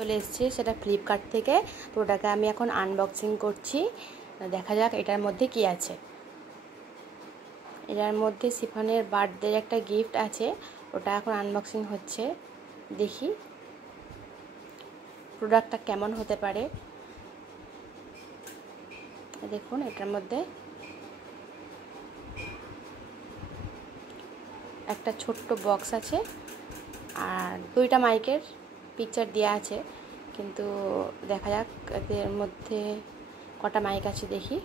চলে এসেছে সেটা ফ্লিপকার্ট থেকে। তো ওটাকে আমি এখন আনবক্সিং করছি। দেখা যাক এটার মধ্যে কি আছে। এটার মধ্যে শিফনের বার্থডের একটা গিফট আছে, ওটা এখন আনবক্সিং হচ্ছে। দেখি প্রোডাক্টটা কেমন হতে পারে। দেখুন এটার মধ্যে একটা ছোট্ট বক্স আছে আর দুইটা মাইকের পিকচার দেওয়া আছে, কিন্তু দেখা যাক এর মধ্যে কটা মাইক আছে। দেখি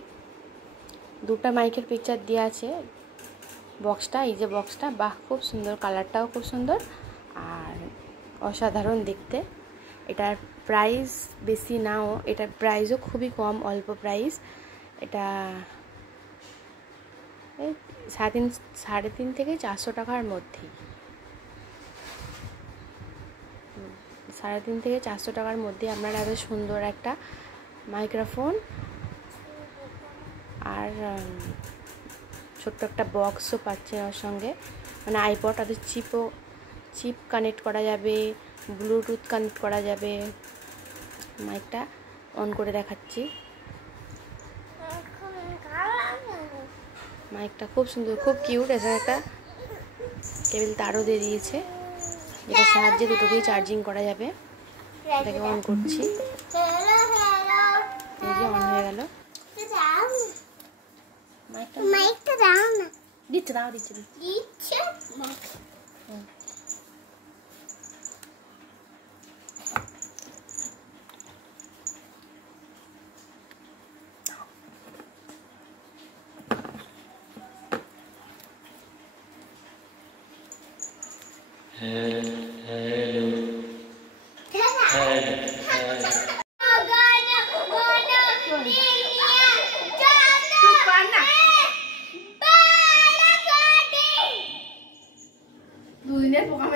দুটো মাইকের পিকচার দেওয়া আছে বক্সটা। এই যে বক্সটা, বাহ খুব সুন্দর, কালারটাও খুব সুন্দর আর অসাধারণ দেখতে। এটার প্রাইস বেশি নাও, এটার প্রাইসও খুবই কম, অল্প প্রাইস। এটা এই 3.5 থেকে 400 টাকার মধ্যেই, 3.5 থেকে 400 টাকার মধ্যে আপনারা এত সুন্দর একটা মাইক্রোফোন আর ছোট্ট একটা বক্সও পাচ্ছেন ওর সঙ্গে, মানে আইপড। তাদের চিপ কানেক্ট করা যাবে, ব্লুটুথ কানেক্ট করা যাবে। মাইকটা অন করে দেখাচ্ছি। মাইকটা খুব সুন্দর, খুব কিউট। এখানে একটা কেবল তারও দিয়ে দিয়েছে, যেটার সাহায্যে দুটোকেই চার্জিং করা যাবে। এটাকে অন করছি, এই যে অন হয়ে গেল। মাইকটা দাও না, দিচ্ছে দাও, দিচ্ছে দুদিনের পোকা